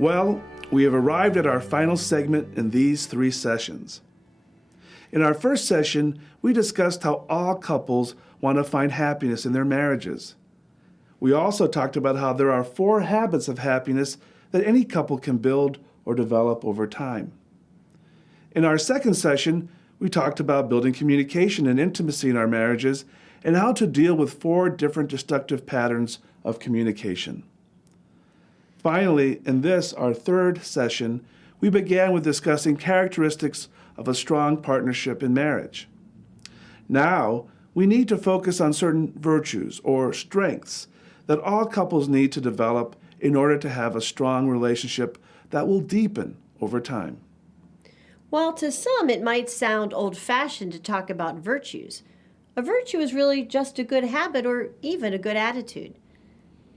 Well, we have arrived at our final segment in these 3 sessions. In our first session, we discussed how all couples want to find happiness in their marriages. We also talked about how there are 4 habits of happiness that any couple can build or develop over time. In our second session, we talked about building communication and intimacy in our marriages and how to deal with 4 different destructive patterns of communication. Finally, in this, our third session, we began with discussing characteristics of a strong partnership in marriage. Now, we need to focus on certain virtues or strengths that all couples need to develop in order to have a strong relationship that will deepen over time. While to some it might sound old-fashioned to talk about virtues, a virtue is really just a good habit or even a good attitude.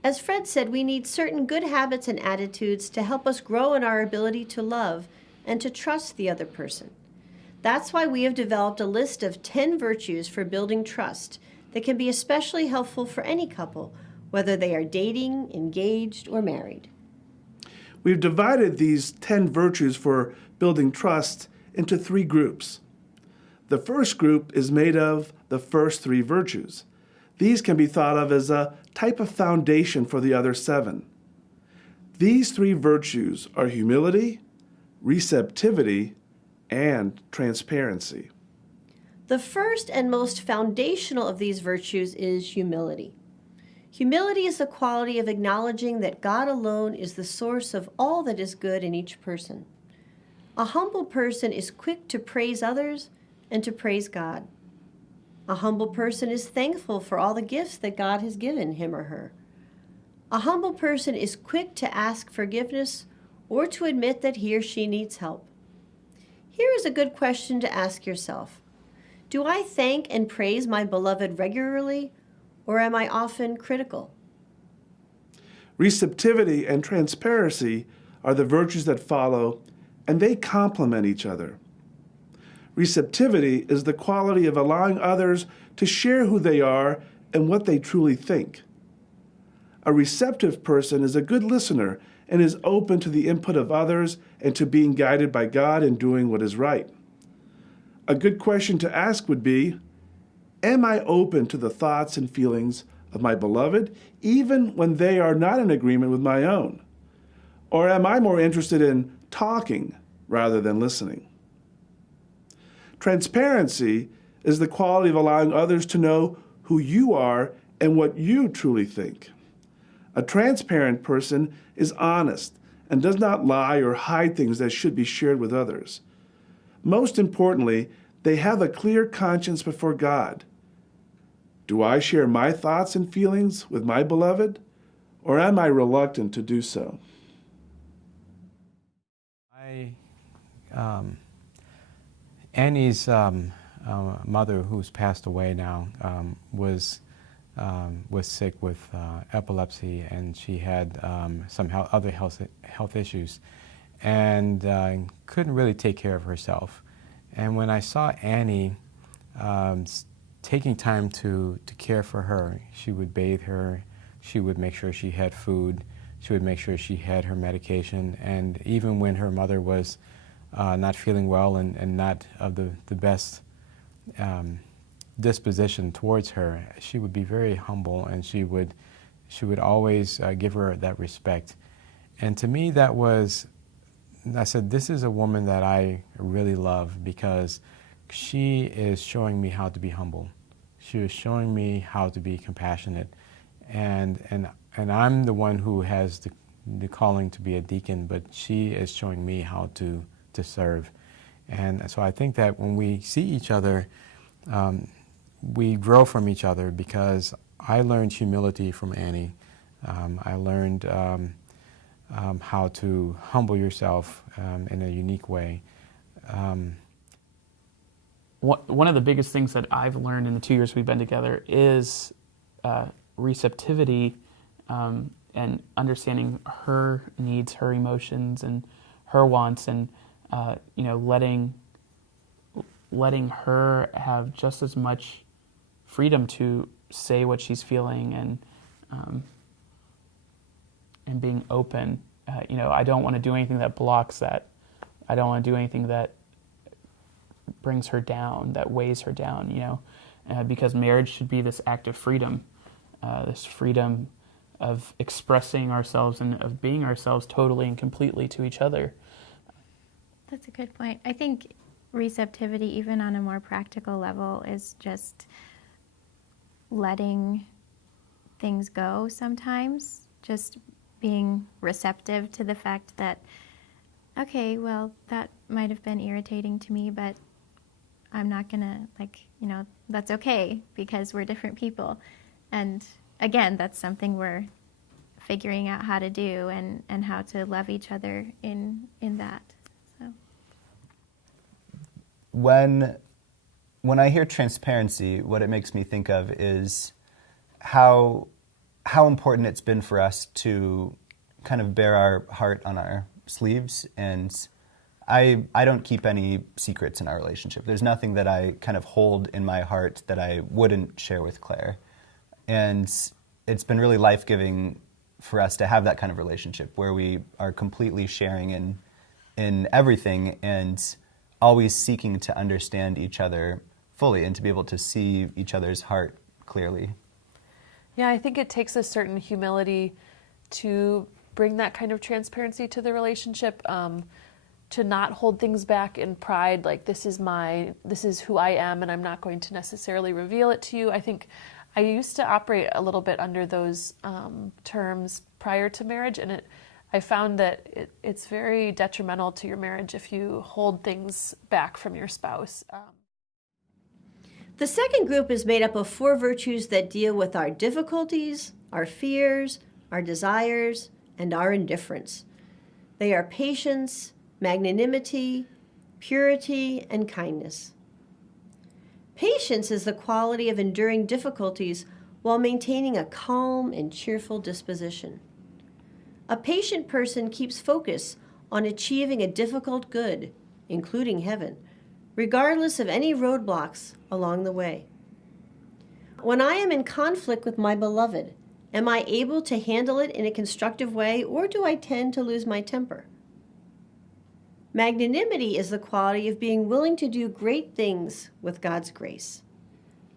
As Fred said, we need certain good habits and attitudes to help us grow in our ability to love and to trust the other person. That's why we have developed a list of 10 virtues for building trust that can be especially helpful for any couple, whether they are dating, engaged, or married. We've divided these 10 virtues for building trust into 3 groups. The first group is made of the first 3 virtues. These can be thought of as a type of foundation for the other 7. These 3 virtues are humility, receptivity, and transparency. The first and most foundational of these virtues is humility. Humility is the quality of acknowledging that God alone is the source of all that is good in each person. A humble person is quick to praise others and to praise God. A humble person is thankful for all the gifts that God has given him or her. A humble person is quick to ask forgiveness or to admit that he or she needs help. Here is a good question to ask yourself. Do I thank and praise my beloved regularly, or am I often critical? Receptivity and transparency are the virtues that follow, and they complement each other. Receptivity is the quality of allowing others to share who they are and what they truly think. A receptive person is a good listener and is open to the input of others and to being guided by God in doing what is right. A good question to ask would be, am I open to the thoughts and feelings of my beloved, even when they are not in agreement with my own? Or am I more interested in talking rather than listening? Transparency is the quality of allowing others to know who you are and what you truly think. A transparent person is honest and does not lie or hide things that should be shared with others. Most importantly, they have a clear conscience before God. Do I share my thoughts and feelings with my beloved, or am I reluctant to do so? Annie's mother, who's passed away now, was sick with epilepsy, and she had some other health issues, and couldn't really take care of herself. And when I saw Annie taking time to care for her, she would bathe her, she would make sure she had food, she would make sure she had her medication, and even when her mother was not feeling well and not of the best disposition towards her, she would be very humble, and she would always give her that respect. And to me, I said, this is a woman that I really love, because she is showing me how to be humble. She is showing me how to be compassionate, and I'm the one who has the calling to be a deacon, but she is showing me how to serve. And so I think that when we see each other, we grow from each other, because I learned humility from Annie. I learned how to humble yourself in a unique way. One of the biggest things that I've learned in the 2 years we've been together is receptivity and understanding her needs, her emotions, and her wants, and letting her have just as much freedom to say what she's feeling, and being open I don't want to do anything that blocks that. I don't want to do anything that brings her down, that weighs her down, because marriage should be this act of freedom, this freedom of expressing ourselves and of being ourselves totally and completely to each other. That's a good point. I think receptivity, even on a more practical level, is just letting things go sometimes, just being receptive to the fact that, okay, well, that might have been irritating to me, but I'm not gonna, that's okay because we're different people. And again, that's something we're figuring out how to do and how to love each other in that. So. When I hear transparency, what it makes me think of is how important it's been for us to kind of bear our heart on our sleeves. And I don't keep any secrets in our relationship. There's nothing that I kind of hold in my heart that I wouldn't share with Claire. And it's been really life-giving for us to have that kind of relationship where we are completely sharing in everything and always seeking to understand each other fully and to be able to see each other's heart clearly. Yeah, I think it takes a certain humility to bring that kind of transparency to the relationship, to not hold things back in pride, like this is who I am and I'm not going to necessarily reveal it to you. I think I used to operate a little bit under those terms prior to marriage, and I found that it's very detrimental to your marriage if you hold things back from your spouse. The second group is made up of 4 virtues that deal with our difficulties, our fears, our desires, and our indifference. They are patience, magnanimity, purity, and kindness. Patience is the quality of enduring difficulties while maintaining a calm and cheerful disposition. A patient person keeps focus on achieving a difficult good, including heaven, regardless of any roadblocks along the way. When I am in conflict with my beloved, am I able to handle it in a constructive way, or do I tend to lose my temper? Magnanimity is the quality of being willing to do great things with God's grace.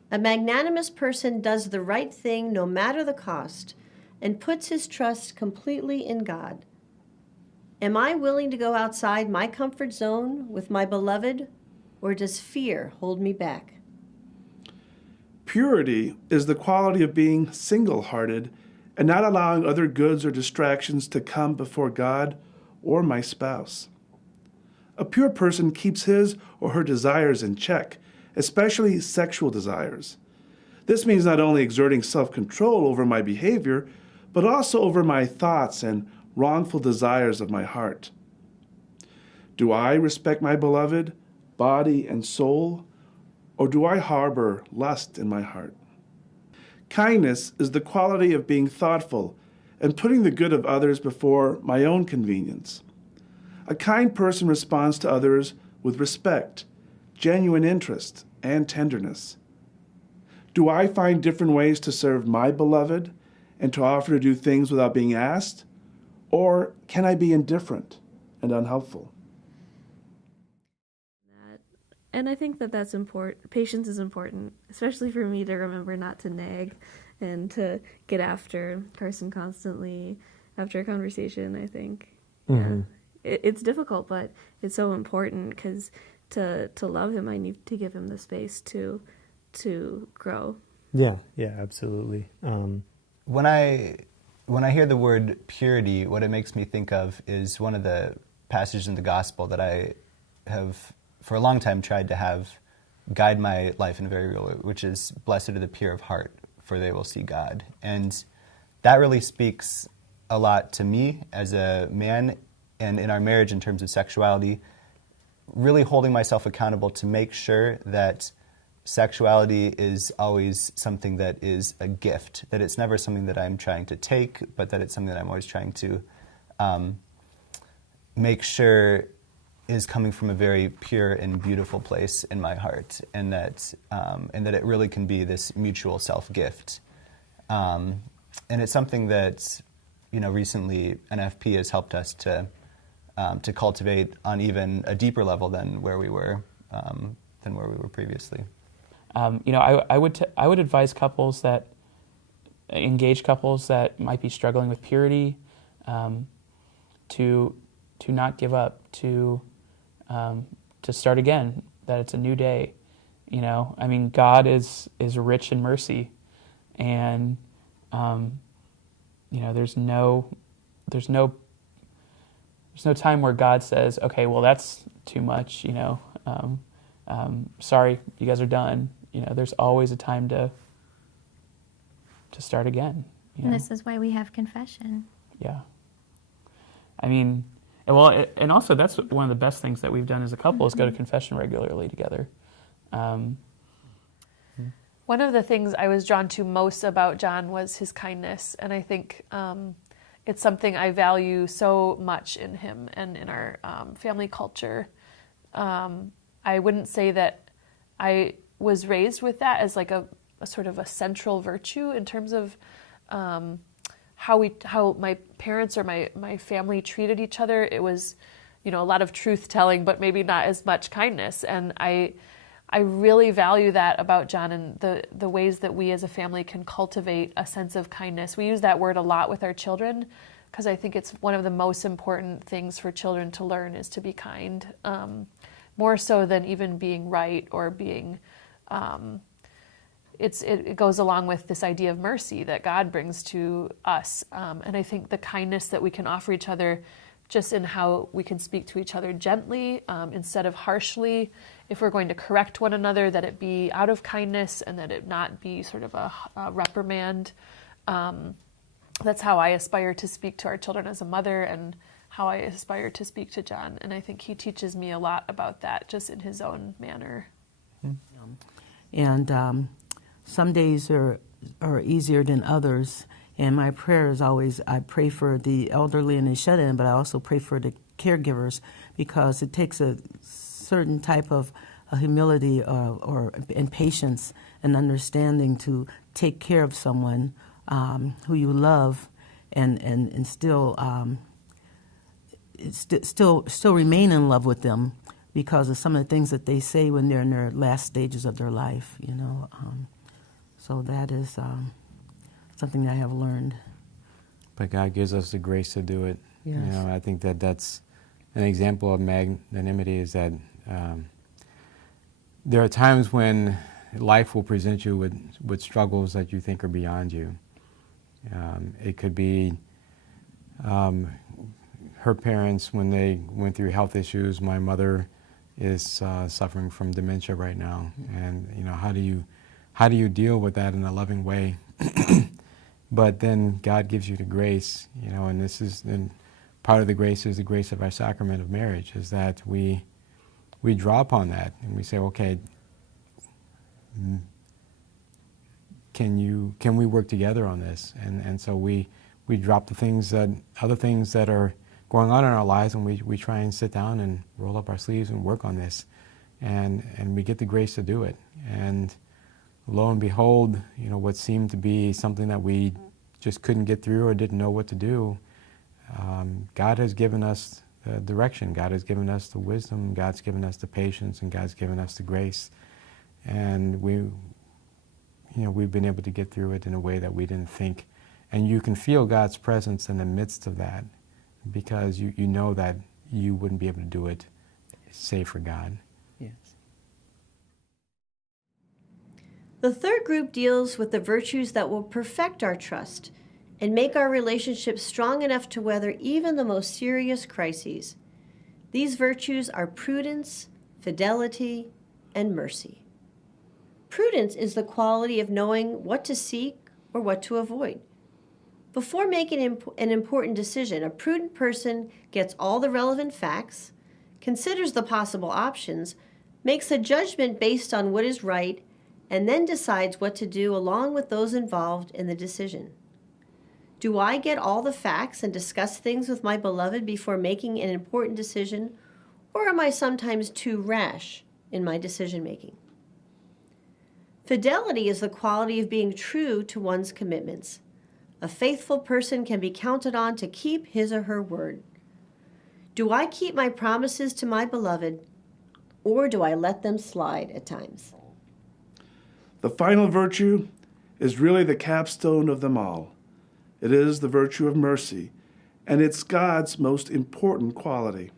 A magnanimous person does the right thing no matter the cost and puts his trust completely in God. Am I willing to go outside my comfort zone with my beloved, or does fear hold me back? Purity is the quality of being single-hearted and not allowing other goods or distractions to come before God or my spouse. A pure person keeps his or her desires in check, especially sexual desires. This means not only exerting self-control over my behavior, but also over my thoughts and wrongful desires of my heart. Do I respect my beloved, body and soul, or do I harbor lust in my heart? Kindness is the quality of being thoughtful and putting the good of others before my own convenience. A kind person responds to others with respect, genuine interest, and tenderness. Do I find different ways to serve my beloved and to offer to do things without being asked? Or can I be indifferent and unhelpful? And I think that that's important. Patience is important, especially for me to remember not to nag and to get after Carson constantly after a conversation, I think. Mm-hmm. Yeah. It's difficult, but it's so important because to love him, I need to give him the space to grow. Yeah, absolutely. When I hear the word purity, what it makes me think of is one of the passages in the gospel that I have for a long time tried to have guide my life in a very real way, which is blessed are the pure of heart, for they will see God. And that really speaks a lot to me as a man and in our marriage in terms of sexuality, really holding myself accountable to make sure that sexuality is always something that is a gift, that it's never something that I'm trying to take, but that it's something that I'm always trying to make sure is coming from a very pure and beautiful place in my heart, and that it really can be this mutual self-gift. And it's something that recently NFP has helped us to cultivate on even a deeper level than where we were previously. I would advise engaged couples that might be struggling with purity, to not give up, to start again. That it's a new day. God is rich in mercy, and there's no time where God says, okay, well, that's too much. Sorry, you guys are done. There's always a time to start again. And this is why we have confession. Yeah. And also that's one of the best things that we've done as a couple is go to confession regularly together. One of the things I was drawn to most about John was his kindness, and I think it's something I value so much in him and in our family culture. I wouldn't say that I was raised with that as like a sort of a central virtue in terms of how my parents or my family treated each other. It was, a lot of truth telling, but maybe not as much kindness. And I really value that about John and the ways that we as a family can cultivate a sense of kindness. We use that word a lot with our children because I think it's one of the most important things for children to learn is to be kind, more so than even being right or being. It goes along with this idea of mercy that God brings to us. And I think the kindness that we can offer each other just in how we can speak to each other gently instead of harshly. If we're going to correct one another, that it be out of kindness and that it not be sort of a reprimand. That's how I aspire to speak to our children as a mother and how I aspire to speak to John. And I think he teaches me a lot about that just in his own manner. And some days are easier than others. And my prayer is always, I pray for the elderly and the shut-in, but I also pray for the caregivers because it takes a certain type of humility and patience and understanding to take care of someone who you love and still remain in love with them because of some of the things that they say when they're in their last stages of their life, So that is something that I have learned. But God gives us the grace to do it. Yes. I think that's an example of magnanimity is that there are times when life will present you with struggles that you think are beyond you. It could be her parents when they went through health issues. My mother is suffering from dementia right now, and how do you deal with that in a loving way? But then God gives you the grace, and part of the grace is the grace of our sacrament of marriage, is that we draw upon that and we say, okay, can we work together on this? And so we drop other things that are going on in our lives, and we try and sit down and roll up our sleeves and work on this, and we get the grace to do it. And lo and behold, what seemed to be something that we just couldn't get through or didn't know what to do, God has given us the direction. God has given us the wisdom. God's given us the patience, and God's given us the grace. And we've been able to get through it in a way that we didn't think. And you can feel God's presence in the midst of that because you know that you wouldn't be able to do it save for God. Yes. The third group deals with the virtues that will perfect our trust and make our relationship strong enough to weather even the most serious crises. These virtues are prudence, fidelity, and mercy. Prudence is the quality of knowing what to seek or what to avoid. Before making an important decision, a prudent person gets all the relevant facts, considers the possible options, makes a judgment based on what is right, and then decides what to do along with those involved in the decision. Do I get all the facts and discuss things with my beloved before making an important decision, or am I sometimes too rash in my decision-making? Fidelity is the quality of being true to one's commitments. A faithful person can be counted on to keep his or her word. Do I keep my promises to my beloved, or do I let them slide at times? The final virtue is really the capstone of them all. It is the virtue of mercy, and it's God's most important quality.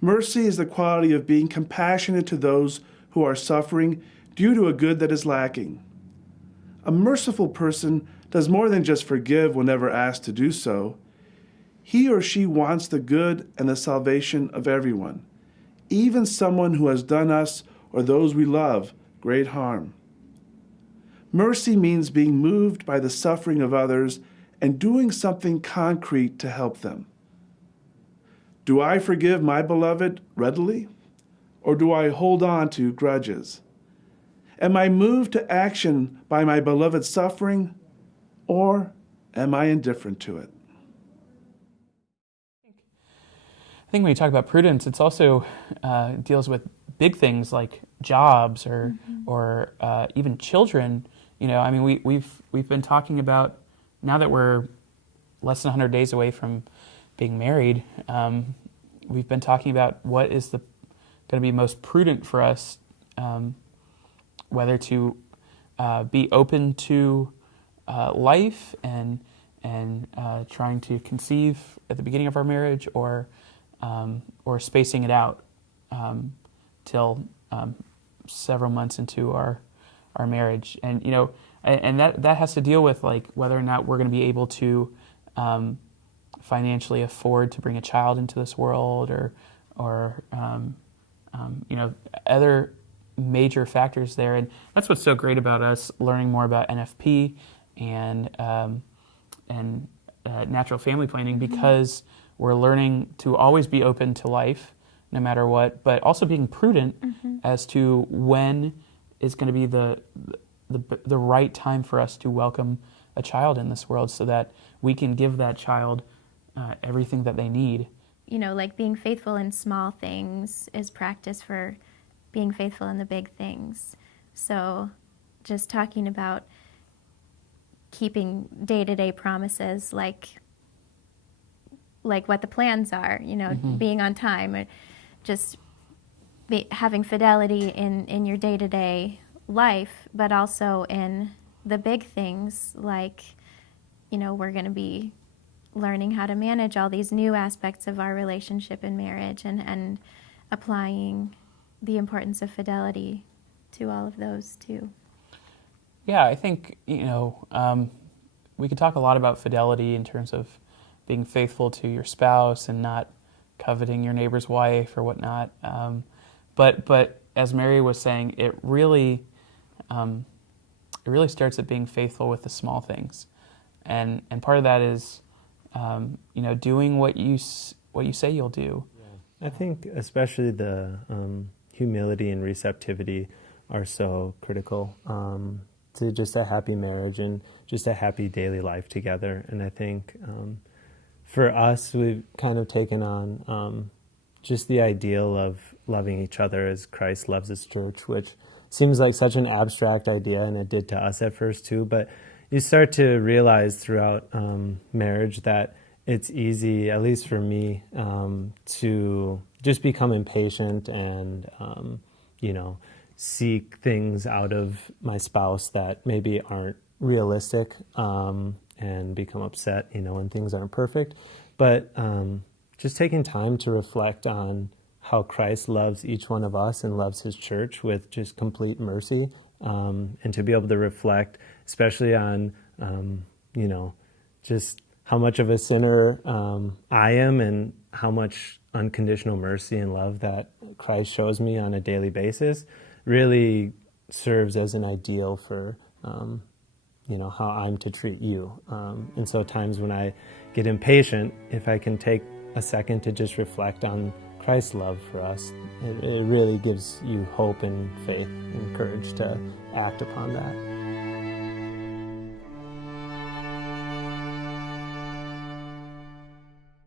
Mercy is the quality of being compassionate to those who are suffering due to a good that is lacking. A merciful person does more than just forgive whenever asked to do so. He or she wants the good and the salvation of everyone, even someone who has done us or those we love great harm. Mercy means being moved by the suffering of others and doing something concrete to help them. Do I forgive my beloved readily, or do I hold on to grudges? Am I moved to action by my beloved's suffering, or am I indifferent to it? I think when you talk about prudence, it's also deals with big things like jobs or even children. I mean, we've been talking about, now that we're less than 100 days away from being married, we've been talking about what is going to be most prudent for us, whether to be open to life and trying to conceive at the beginning of our marriage, or spacing it out till several months into our marriage. And and that has to deal with like whether or not we're going to be able to financially afford to bring a child into this world, or other major factors there. And that's what's so great about us learning more about NFP and natural family planning, because we're learning to always be open to life, no matter what, but also being prudent as to when is going to be the right time for us to welcome a child in this world, so that we can give that child everything that they need. Like being faithful in small things is practice for being faithful in the big things. So just talking about keeping day-to-day promises, like what the plans are, being on time, or just having fidelity in your day-to-day life, but also in the big things, like, we're going to be learning how to manage all these new aspects of our relationship and marriage, and applying the importance of fidelity to all of those too. Yeah, I think, we could talk a lot about fidelity in terms of being faithful to your spouse and not coveting your neighbor's wife or whatnot. But as Mary was saying, it really starts at being faithful with the small things, and part of that is, doing what you say you'll do. I think especially the humility and receptivity are so critical to just a happy marriage and just a happy daily life together. And I think for us, we've kind of taken on just the ideal of loving each other as Christ loves his church, which seems like such an abstract idea, and it did to us at first too, but you start to realize throughout marriage that it's easy, at least for me, to just become impatient and, seek things out of my spouse that maybe aren't realistic, and become upset, when things aren't perfect. But just taking time to reflect on how Christ loves each one of us and loves his church with just complete mercy, and to be able to reflect, especially on, just how much of a sinner I am, and how much unconditional mercy and love that Christ shows me on a daily basis, really serves as an ideal for, how I'm to treat you. And so times when I get impatient, if I can take a second to just reflect on Christ's love for us, it really gives you hope and faith and courage to act upon that.